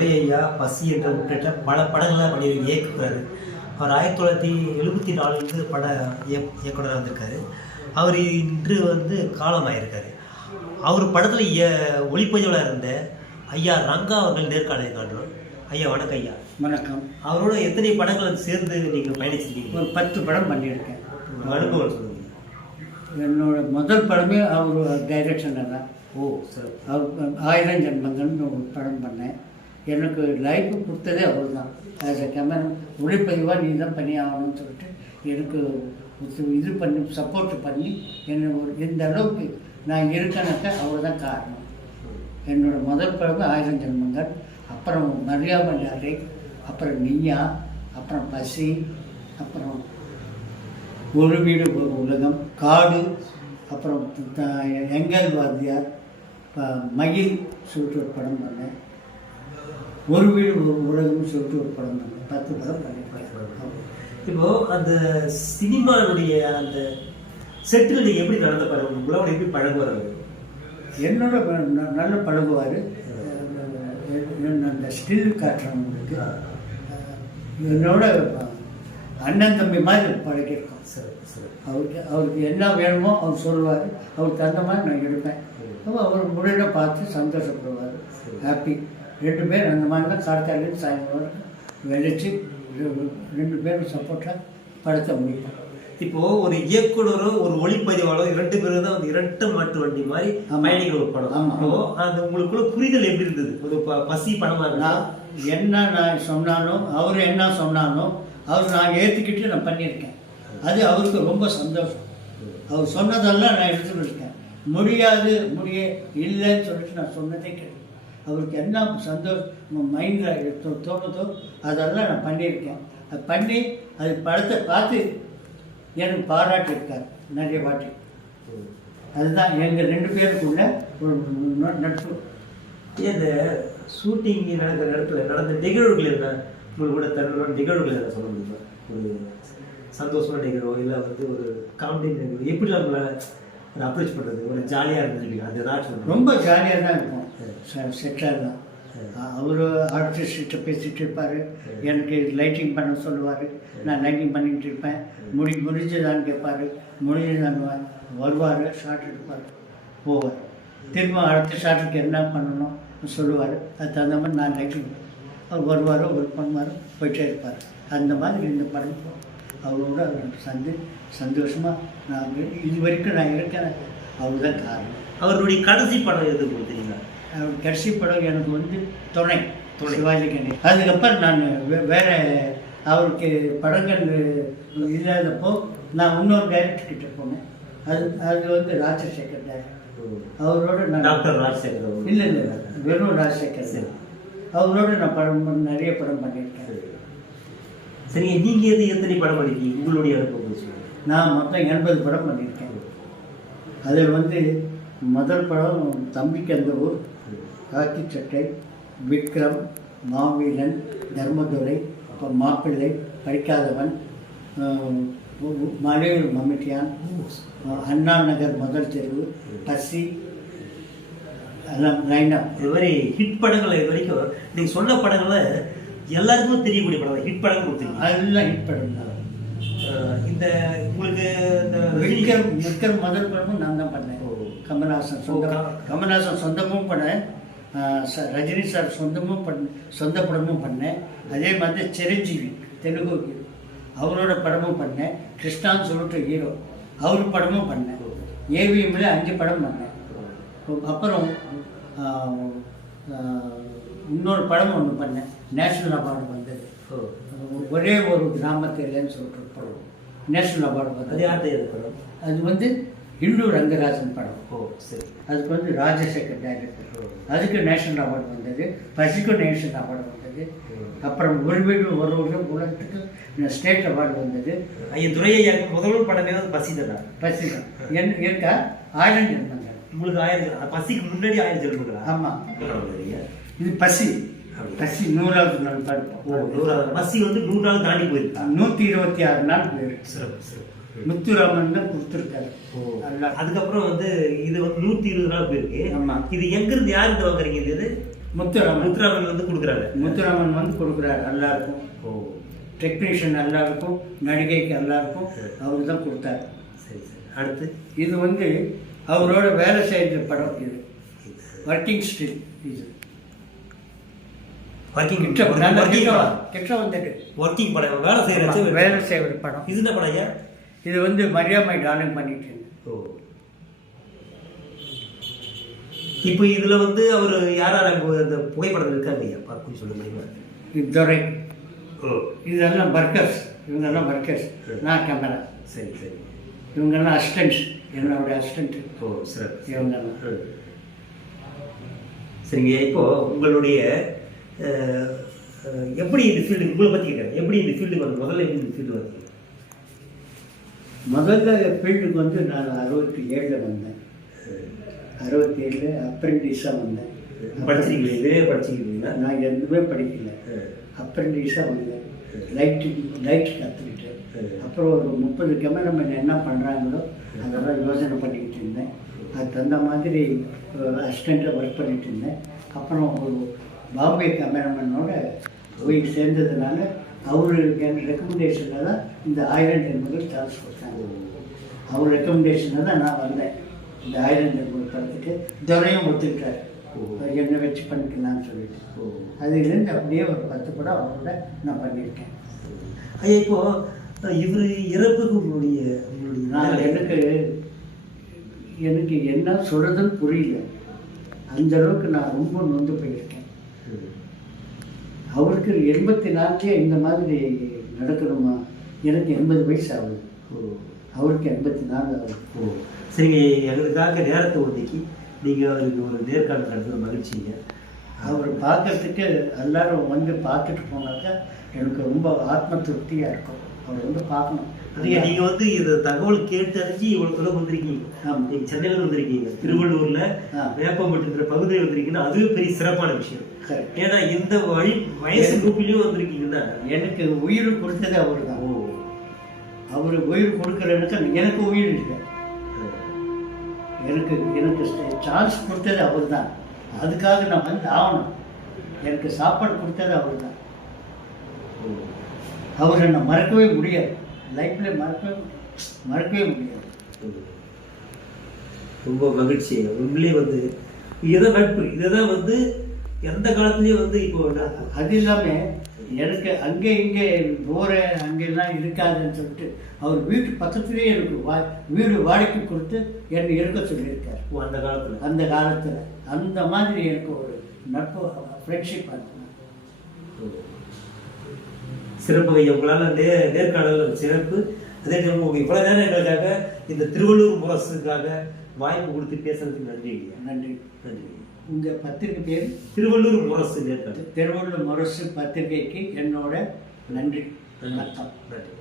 துரையா பசி என்ற உள்ளிட்ட பல படங்களை பண்ணி இயக்குறாரு அவர் ஆயிரத்தி தொள்ளாயிரத்தி எழுபத்தி நாலுலேருந்து பட இயக் இயக்குனராக வந்திருக்காரு. அவர் இன்று வந்து காலமாயிருக்காரு. அவர் படத்தில் இய ஒளிப்பதிவாளர் இருந்த ஐயா ரங்கா அவர்கள் நேர்காணலை காண்றோம். ஐயா வணக்கம் ஐயா. வணக்கம். அவரோட எத்தனை படங்கள் சேர்ந்து நீங்கள் பயணிச்சிருக்கீங்க? ஒரு பத்து படம் பண்ணியிருக்கேன். அனுபவம் சொல்லுங்க. என்னோட முதல் படமே அவர் டைரக்ஷனில் தான். ஓ சரி அவர் ஆயிரம் ஜென்மங்கள்னு ஒரு படம் பண்ணேன். எனக்கு லைஃப் கொடுத்ததே அவர் தான் ஆஸ் எ கேமரா ஒளிப்பதிவாக நீ தான் பண்ணி ஆகணும்னு சொல்லிட்டு எனக்கு இது- பண்ணி சப்போர்ட் பண்ணி என்னை ஒரு இந்த அளவுக்கு நான் இருக்கேனாக்கா அவர் தான் காரணம். என்னோட முதல் படம் ஆயிரம் ஜென்மங்கள் அப்புறம் மரியாதை அப்புறம் நீயா அப்புறம் பசி அப்புறம் ஒரு வீடு ஒரு உலகம் காடு அப்புறம் எங்கல் வாத்தியார் மயில் சொல்லிட்டு ஒரு படம் பண்ணேன். ஒரு வீடு ஒரு உலகம் சொல்லிட்டு ஒரு படம் பண்ணேன் பத்து படம் பண்ணியிருக்கேன் இப்போ அந்த சினிமாவுடைய அந்த செட்டில் நீங்க எப்படி நடந்த பாருங்க உங்களோட எப்படி பழகுவார்? என்னோட நல்ல பழகுவார். அந்த ஸ்டில் காட்டுறவங்களுக்கு என்னோட அண்ணன் தம்பி மாதிரி பழகிருக்கோம் சரி சரி. அவருக்கு அவருக்கு என்ன வேணுமோ அவர் சொல்லுவார். அவருக்கு தகுந்த மாதிரி நான் எடுப்பேன். அப்போ அவர் முடியல பார்த்து சந்தோஷப்படுவார். ஹாப்பி ரெண்டு பேர் அந்த மாதிரி தான் கார்த்தாலேருந்து சாயங்காலம் வெளிச்சு ரெண்டு பேரும் சப்போர்ட்டாக படத்தை முடிப்போம் இப்போ ஒரு இயக்குனரும் ஒரு ஒளிப்பதிவாளரும் இரண்டு பேரும் தான் வந்து இரட்டை மாட்டு வண்டி மாதிரி ஆமா. பயணிக்கிற ஒரு படம். அப்போ அந்த உங்களுக்குள்ள புரிதல் எப்படி இருந்தது? ஒரு ப- பசி படமா நான் இருந்தா என்ன நான் சொன்னாலும் அவர் என்ன சொன்னாலும் அவர் நான் ஏற்றுக்கிட்டு நான் பண்ணியிருக்கேன். அது அவருக்கு ரொம்ப சந்தோஷம். அவர் சொன்னதெல்லாம் நான் எடுத்துட்டு இருக்கேன். முடியாது முடிய இல்லைன்னு சொல்லிட்டு நான் சொன்னதே கிடையாது. அவருக்கு என்ன சந்தோஷம் மைண்டில் தோணுதோ அதெல்லாம் நான் பண்ணியிருக்கேன். அது பண்ணி அது படத்தை பார்த்து எனக்கு பாராட்டியிருக்கார் நிறைய வாட்டி. அதுதான் எங்கள் ரெண்டு பேருக்குள்ள ஒரு நட்பு. இந்த ஷூட்டிங் நடக்கிற இடத்துல நடந்த நிகழ்வுகள் என்ன? உங்களுக்கு கூட தருணம் நிகழ்வுகள் என்ன சொல்ல முடியுமா? ஒரு சந்தோஷமான நிகழ்வோ இல்லை வந்து ஒரு காமெடி நிகழ்வு எப்படி நம்மள ஒரு அப்ரோச் பண்ணுறது ஒரு ஜாலியாக இருந்துருப்பீங்க அந்த சொல்லுங்க ரொம்ப ஜாலியாக தான் இருக்கும். செட்டில் தான். அவர் ஆர்டிஸ்ட்டு பேசிட்டு இருப்பார். எனக்கு லைட்டிங் பண்ண சொல்லுவார். நான் லைட்டிங் பண்ணிட்டு இருப்பேன். முடி முடிஞ்சதான்னு கேட்பார். முடிஞ்சதான் வருவார் ஷார்ட் எடுப்பார். போவார். திரும்ப அடுத்த ஷார்ட்டுக்கு என்ன பண்ணணும் சொல்லுவார். அது தகுந்த மாதிரி நான் லைட்டிங் அவர் வருவார் ஒர்க் பண்ணுவார் போயிட்டே இருப்பார். அந்த மாதிரி இந்த படம். அவரோட சந்தி சந்தோஷமாக நான் இது வரைக்கும் நான் இருக்கேன் அவர் தான் காரணம் அவருடைய கடைசி படம் எது கொடுத்தீங்களா அவர் கடைசி படம் எனக்கு வந்து துணை துணை. சிவாஜி கணேஷ் அதுக்கப்புறம் நான் வே- வேற அவருக்கு படங்கள் இல்லாதப்போ நான் இன்னொரு டைரக்டர் கிட்ட போனேன் அது அது வந்து ராஜசேகர் டைரக்டர் அவரோட நான் டாக்டர் ராஜசேகர். இல்லை இல்லை வெறும் ராஜசேகர் சரி. அவரோட நான் படம் பண்ண- நிறைய படம் பண்ணியிருக்கேன் சரிங்க நீங்க எது எத்தனை படம் பண்ணிருக்கீங்க? உங்களுடைய அனுபவம் நான் மொத்தம் எண்பது படம் பண்ணியிருக்கேன் அதில் வந்து முதல் படம் தம்பிக்கு அந்த ஊர். காக்கி சட்டை விக்ரம் மாவீரன் தர்மதுரை அப்போ மாப்பிள்ளை படிக்காதவன் மலையூர் மம்மிட்டியான் அண்ணா நகர் முதல் தெருவு பசி எல்லாம் லைனாக இது மாதிரி ஹிட் படங்கள் இது வரைக்கும் நீங்க சொன்ன படங்களை எல்லாருக்கும் தெரியக்கூடிய படம் ஹிட் படங்கள் கொடுத்துருக்கீங்க அதெல்லாம் ஹிட் படம் தான். இந்த உங்களுக்கு இந்த விக்ரம் விக்ரம் முதல் படமும் நான் தான் பண்ணேன். கமல்ஹாசன் சொந்த ஓ, க- கமல்ஹாசன் சொந்தமும் பண்ணேன். ரஜினி சார் சொந்தமும் பண்ண சொந்த படமும் பண்ணேன். அதே மாதிரி சிரஞ்சீவி தெலுங்கு ஹீரோ. அவரோட படமும் பண்ணேன். கிருஷ்ணான்னு சொல்லிட்டு ஹீரோ. அவர் படமும் பண்ணேன். ஏவிஎம்ல அஞ்சு படம் பண்ணேன். அப்புறம் இன்னொரு படம் ஒன்று பண்ணேன். நேஷனல் அவார்டு வந்தது. ஒரே ஒரு கிராமத்திலேன்னு சொல்லிட்டு ஒரு படம். நேஷனல் அவார்டு அது வந்தது யார்கிட்ட இது படம்? அது வந்து இந்து ரங்கராஜன் படம். ஓ சரி. அதுக்கு வந்து ராஜசேகர் டைரக்டர் அதுக்கு நேஷனல் அவார்டு வந்தது. பசிக்கும் நேஷனல் அவார்டு வந்தது. அப்புறம் ஒரு வீடு ஒரு வருஷம் உலகத்துக்கு ஸ்டேட் அவார்டு வந்தது. ஐயா துரையா முதல் படமே வந்து பசி தான் பசி என் இருக்கா ஜென்மங்கள் உங்களுக்கு ஆயிரம் பசிக்கு முன்னாடி ஆயிரம் சொல்லுங்களா ஆமாம் இது பசி. பசி நூறாவது நாள் படம் பசி வந்து நூறு நாள் தாண்டி போயிருக்கா? நூற்றி இருபத்தி ஆறு நாள் போயிருக்கு சிறப்பு சிறப்பு. முத்துராமன் தான் கொடுத்துருக்காரு. நல்லா. அதுக்கப்புறம் வந்து இது வந்து நூத்தி இருபது நாள் போயிருக்கு. ஆமா. இது எங்க இருந்து யாருக்கு வாங்குறீங்க இது? முத்துராமன். முத்துராமன் வந்து கொடுக்குறாங்க முத்துராமன் வந்து கொடுக்குறாரு. எல்லாருக்கும் ஓ. டெக்னீஷியன் எல்லாருக்கும் நடிகைக்கு எல்லாருக்கும் அவர் தான் கொடுத்தாரு. சரி சரி. அடுத்து? இது வந்து அவரோட வேலை செய்கிற படம் இது. ஒர்க்கிங் ஸ்டில் இது. ஒர்க்கிங் கிட்ட வந்துட்டு. ஒர்க்கிங் படம். வேலை செய்யறது வேலை செய்கிற படம். இது என்ன படம் ஐயா? இது வந்து மரியாதை டார்லிங் பண்ணிட்டு இருந்தேன் ஓ. இப்போ இதுல வந்து அவர் யார் யார் அங்க அந்த புகைப்படம் இருக்காங்க ஐயா? பார்க்க சொல்ல முடியுமா? துரை ஓ. இதெல்லாம் ஒர்க்கர்ஸ் இவங்கெல்லாம் ஒர்க்கர்ஸ் நான் கேமரா சரி சரி. இவங்கெல்லாம் அசிஸ்டன்ட்ஸ் என்னோட அசிஸ்டன்ட் ஓ இவங்கெல்லாம் ம். சரிங்க இப்போ உங்களுடைய எப்படி இந்த ஃபீல்டு உங்களை பற்றி கேட்குறேன் எப்படி இந்த ஃபீல்டுக்கு வந்து முதல்ல எப்படி இந்த ஃபீல்டு வந்தீங்க முதல்ல ஃபீல்டுக்கு வந்து நான் அறுபத்தி ஏழில் வந்தேன் அறுபத்தி ஏழில் அப்ரெண்டிஸாக வந்தேன் படிச்சிருக்கீங்களா இதே படிச்சிருக்கீங்களா நான் எதுவுமே படிக்கல. அப்ரெண்டிஸாக வந்தேன் லைட்டு லைட் கற்றுக்கிட்டேன். அப்புறம் ஒரு முப்பது கேமராமேன் என்ன பண்ணுறாங்களோ அதெல்லாம் யோசனை பண்ணிக்கிட்டு இருந்தேன். அதுக்கு தகுந்த மாதிரி அசிஸ்டண்ட்டாக ஒர்க் பண்ணிட்டு இருந்தேன். அப்புறம் ஒரு பாம்பே கேமராமேனோட போய் சேர்ந்ததுனால அவர் என் ரெக்கமெண்டேஷனில் தான் இந்த ஆயிரம் என்பதில் சான்ஸ் கொடுத்தாங்க அவர் ரெக்கமெண்டேஷனில் தான் நான் வந்தேன். இந்த ஆயிரம் என்பது படத்துக்கு துறையும் ஒத்துக்கிட்டார். என்னை வச்சு பண்ணிக்கலாம்னு சொல்லிட்டு. அதுலேருந்து அப்படியே ஒரு பத்து படம் அவரோட நான் பண்ணியிருக்கேன். ஐயா இப்போ இவர் இறப்புக்கு உங்களுடைய உங்களுடைய நான் எனக்கு எனக்கு என்ன சொல்கிறதுன்னு புரியல. அந்த அளவுக்கு நான் ரொம்ப நொந்து போயிருக்கேன். அவருக்கு எண்பத்தி நாலுலேயே இந்த மாதிரி நடக்கணுமா? எனக்கு எண்பது வயசு ஆகுது. ஓ. அவருக்கு எண்பத்தி நாலு ஆகுது. ஓ. சரிங்க எங்களுக்காக நேரத்தை ஒதுக்கி நீங்கள் அவருக்கு ஒரு நேர்காணல் நடத்துறது மகிழ்ச்சிங்க. அவர் பார்க்கறதுக்கு எல்லாரும் வந்து பார்த்துட்டு போனாக்கா எனக்கு ரொம்ப ஆத்ம திருப்தியாக இருக்கும். அவர் வந்து பார்க்கணும். அதுங்க நீங்கள் வந்து இது தகவல் கேட்டு அறிஞ்சு இவ்வளோ தூரம் வந்திருக்கீங்க. நீங்கள் சென்னையில் வந்திருக்கீங்க. திருவள்ளூரில். வேப்பம்பட்டுங்கிற பகுதியில் வந்திருக்கீங்கன்னா அதுவே பெரிய சிறப்பான விஷயம். ஏன்னா இந்த வழி வயசு குரூப்லேயும் வந்திருக்கீங்கன்னா எனக்கு உயிர் கொடுத்தது அவர் தான் ஓ. அவர் உயிர் கொடுக்குறதுக்கு எனக்கு உயிர் இல்லை. எனக்கு எனக்கு சான்ஸ் கொடுத்தது அவர் தான் அதுக்காக நான் வந்து ஆகணும். எனக்கு சாப்பாடு கொடுத்தது அவர் தான் ஓ. அவரை நான் மறக்கவே முடியாது. லைஃப்பில் மறக்கவே மறக்கவே முடியாது. ரொம்ப மகிழ்ச்சி. உண்மையிலே வந்து இதுதான் நட்பு. இதுதான் வந்து எந்த காலத்துலயும் வந்து இப்போ. அது இல்லாமல் எனக்கு அங்கே இங்கே போகிற அங்கெல்லாம் இருக்காதுன்னு சொல்லிட்டு அவர் வீட்டு பக்கத்துலேயே எனக்கு வா வீடு வாடகைக்கு கொடுத்து என்னை இருக்க சொல்லியிருக்கார். அந்த காலத்துல. அந்த காலத்தில். அந்த மாதிரி எனக்கு ஒரு நட்பு ஃப்ரெண்ட்ஷிப் ஆகும் சிறப்பு ஐயா உங்களால நே நேர்காணல் சிறப்பு. அதே டைம் உங்க இவ்வளவு நேரம் எங்களுக்காக இந்த திருவள்ளூர் முரசுக்காக வாய்ப்பு கொடுத்து பேசுறதுக்கு நன்றி நன்றி. நன்றி. உங்கள் பத்திரிக்கை பேர்? திருவள்ளூர் முரசு நேர்காணல். திருவள்ளூர் முரசு பத்திரிகைக்கு என்னோட நன்றி. நன்றி. வணக்கம். நன்றி.